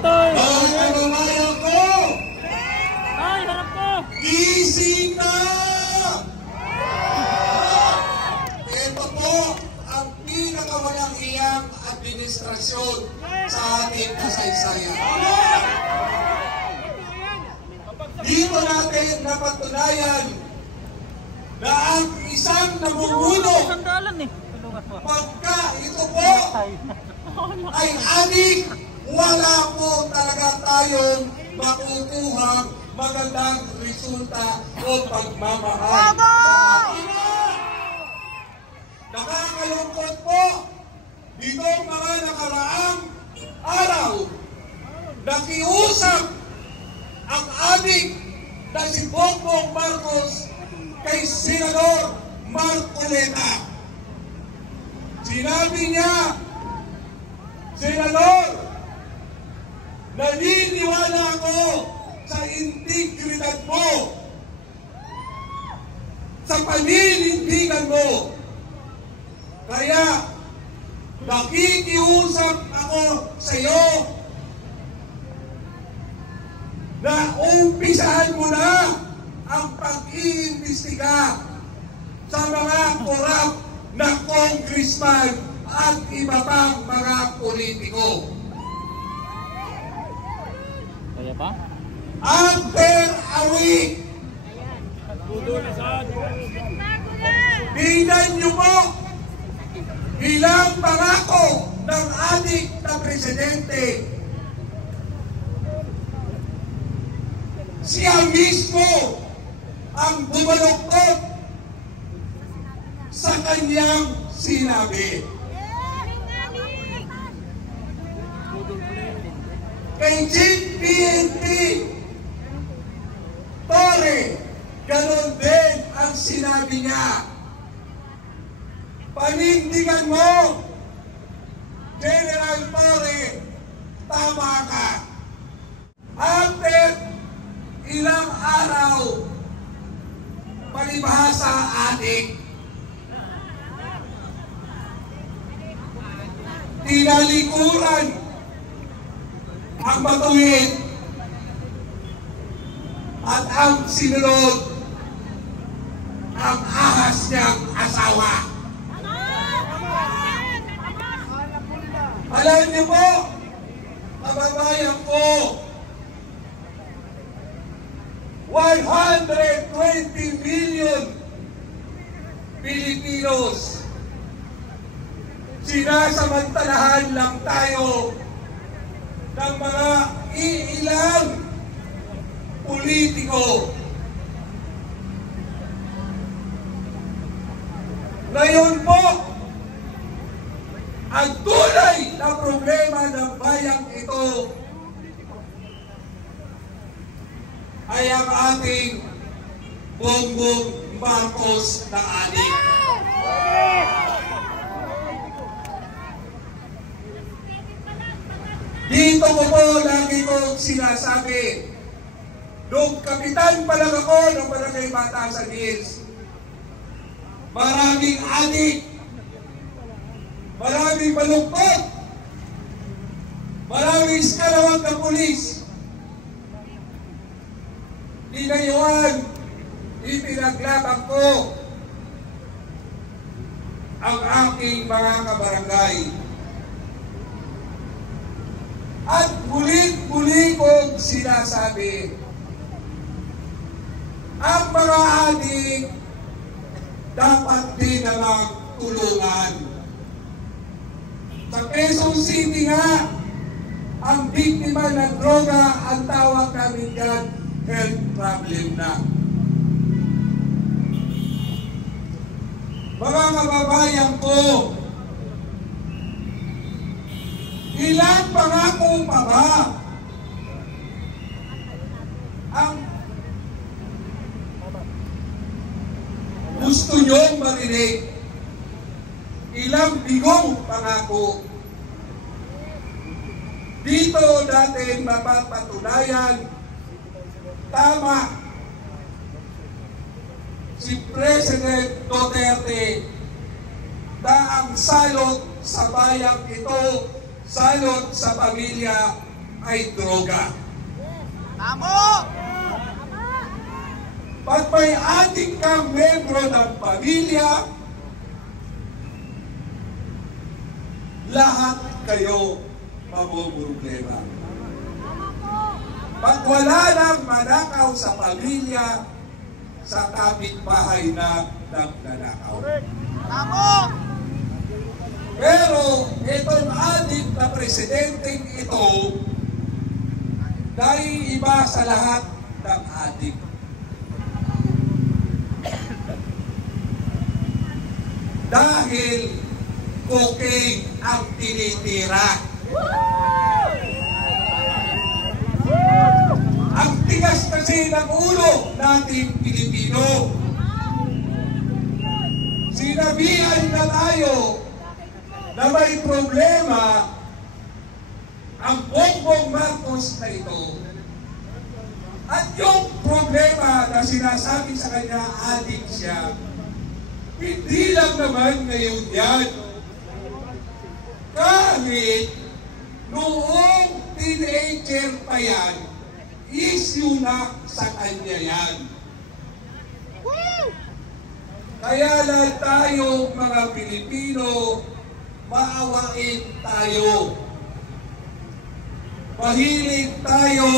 Tay! Mga kababayan ko! Tay, harap ko! Gising na! Ito po ang pinakawalang iyang administrasyon sa ating kasaysayan. Dito natin napatunayan na ang isang namumuno pagka ito po ay adik, wala po talaga tayong makukuhang magandang resulta o pagmamahal sa atin. Nakakalungkot po ditong mga nakaraang araw nakiusap ang adik na si Bongbong Marcos kay Senador Marcoleta. Sinabi niya, Senador, naniniwala ako sa integridad mo, sa paninindigan mo. Kaya, nakikiusap ako sa iyo na umpisahan mo na ang pag-iimbestiga sa mga korap na congressman at iba pang mga politiko. Kaya pa? After a week, tingnan niyo po bilang pangako ng adik na presidente, siya mismo ang bumaluktot sa kanyang sinabi. Kay Chief PNP Torre, ganon din ang sinabi niya. Panindigan mo, General Torre, tama ka. After ilang araw, palibhasa adik, tinalikuran ang matuwid at ang sinunod ang ahas niyang asawa. Alam niyo po, kababayan ko, 120 million Pilipinos, sinasamantalahan lang tayo ng mga iilang politiko. Ngayon po, ang tunay na problema ng bayang ito ay ang ating Bongbong Marcos na adik. Dito ko po lagi kong sinasabi, nung kapitan pa lang ako ng Barangay Batasan Hills, maraming adik, maraming baluktot, maraming iskalawag na pulis. Di ngayon, ipinaglaban ko ang aking mga kabarangay. At muli kong sinasabi, ang mga adik dapat din nalang tulungan. Sa Quezon City nga, ang biktima ng droga, ang tawag namin yan, health problem na. Mga kababayan ko, ilang pangako pa ba ang gusto nyong marinig? Ilang bigong pangako. Dito natin mapapatunayan, tama, si President Duterte na ang salot sa bayang ito, salot sa pamilya, ay droga. Tamo! Pag may ating kang membro ng pamilya, lahat kayo mamumroblema. Pag wala nang manakaw sa pamilya, sa kapitbahay na nagnanakaw. Tamo! Pero itong adik na presidenteng ito, naiiba sa lahat ng adik. Dahil cocaine ang tinitira. Ang tigas kasi ng ulo nating Pilipino. Sinabihan na tayo na may problema ang Bongbong Marcos na ito. At yung problema na sinasabi sa kanya, adik siya, hindi lang naman ngayon yan. Kahit noong teenager pa yan, issue na sa kanya yan. Kaya lang tayo mga Pilipino, maawain tayo. Mahilig tayo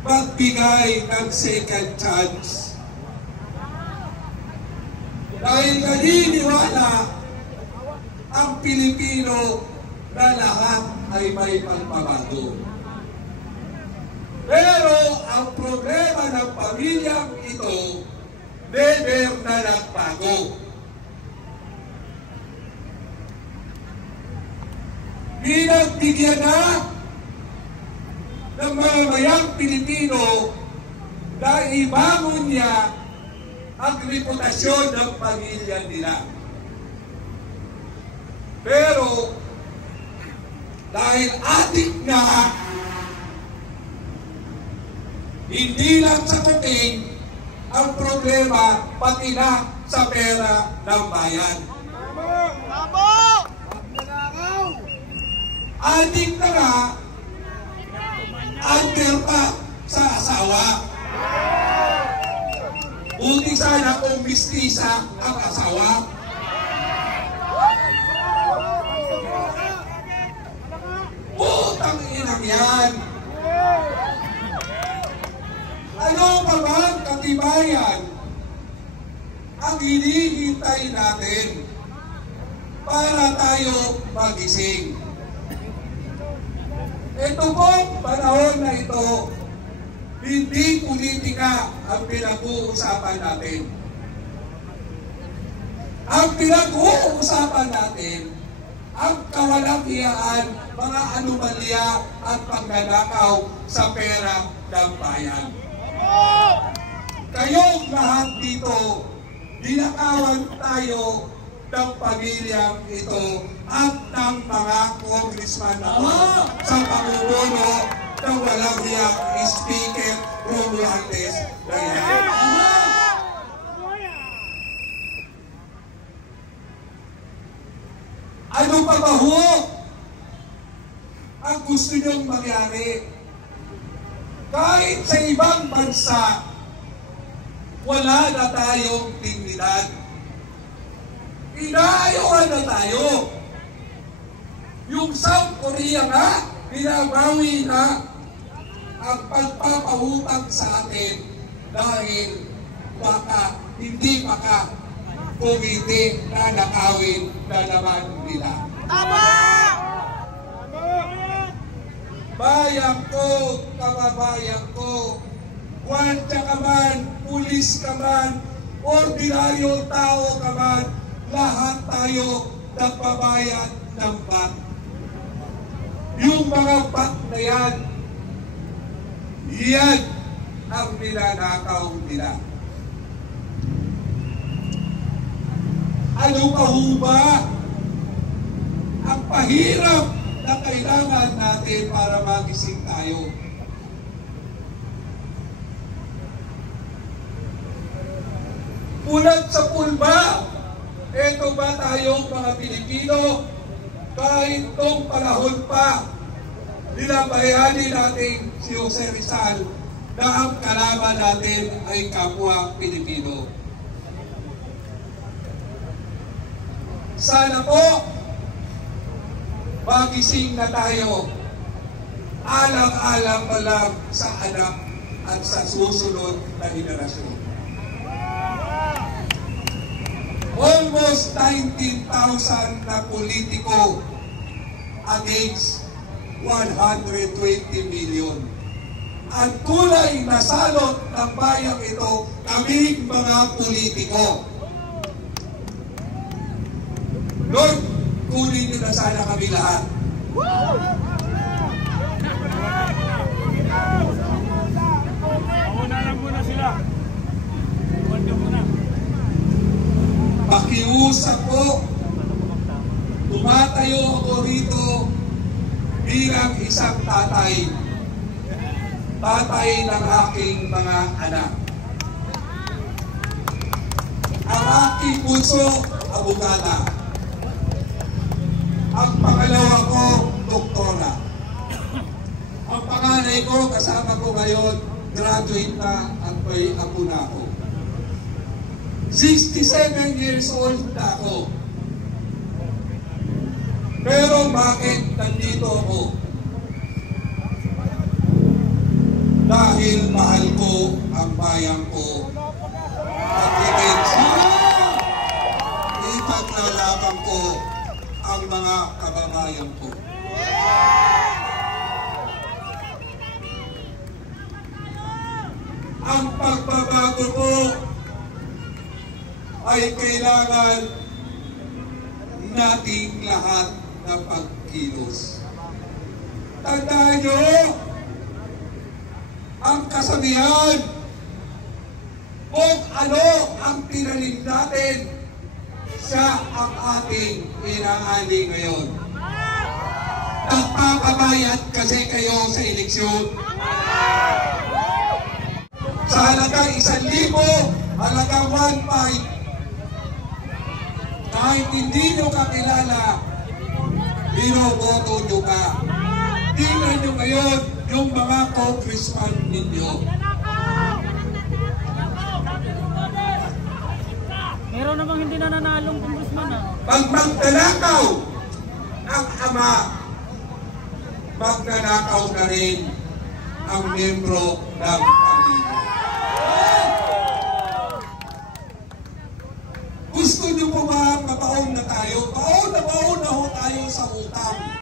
magbigay ng second chance. Dahil naniniwala ang Pilipino na lahat ay may pagbabago. Pero ang problema ng pamilyang ito, never na nagbago. Pinagbigyan na ng mamamayang Pilipino na ibangon niya ang reputasyon ng pamilya nila. Pero dahil adik na, hindi lang sa kuting ang problema, pati na sa pera ng bayan. Tamo! Adik na nga, under pa sa asawa. Buti sana kung mistisa ang asawa. Putang inang yan. Ano pa bang katibayan ang hinihintay natin para tayo magising? Ito pong panahon na ito, hindi politika ang pinag-uusapan natin. Ang pinag-uusapan natin, ang kawalang-hiyaan, mga anomalya at pagnanakaw sa pera ng bayan. Kayong lahat dito, dinakawan tayo ng pamilyang ito at ng mga congressman na sa pamumuno ng walang hiyang Speaker Romualdez Rayhan. Ano pa ba ho ang gusto niyong mangyari? Kahit sa ibang bansa, wala na tayong dignidad. Inaayuhan na tayo. Yung South Korea nga, binabawi na ang pagpapahutang sa atin dahil baka hindi maka kumiti na nakawin na naman nila. Tama! Bayan ko, kababayan ko, gwardya ka man, pulis ka man, ordinaryong tao ka man, lahat tayo nagbabayad ng VAT. Yung mga VAT na yan, yan ang nilanakaw nila. Ano pa ho ba ang pahirap na kailangan natin para magising tayo? Ulat sa pulba, eto ba tayong mga Pilipino, kahit tong panahon pa Nilabayani natin si Jose Rizal na ang kalaban natin ay kapwa Pilipino. Sana po magising na tayo, alang-alang pa lang sa anak at sa susunod na henerasyon. Almost 19,000 na politiko against 120 million. Ang kulay na salot ng bayang ito, kaming mga politiko. Lord, kunin niyo na sana kami lahat. Mauna lang muna sila. Iwan ka muna. Pakiusap po, tumatayo ako rito bilang isang tatay. Tatay ng aking mga anak. Ang aking bunso, abogada. Ang pangalawa ko, doktora. Ang panganay ko, kasama ko ngayon, graduate na at may apo na ako. 67 years old na ako. Pero bakit nandito ako? Dahil mahal ko ang bayan ko. At ipaglalaban ko ang mga kababayan ko. Ang pagbabago ko ay kailangan nating lahat na pagkilos. Tandaan nyo, ang kasabihan, kung ano ang tinanim natin, siya ang ating inaani ngayon. Nagpapabayad kasi kayo sa eleksyon. Sa halagang 1,000, halagang 1,500, kahit hindi nyo kakilala, binoboto nyo ka. Tingnan nyo ngayon yung mga congressman ninyo. Meron namang hindi nananalong congressman ah. Pag magdanakaw ang ama, magnanakaw na rin ang membro ng pamilya. Gusto nyo po ba mapaon na tayo? Paon na ho tayo sa utang.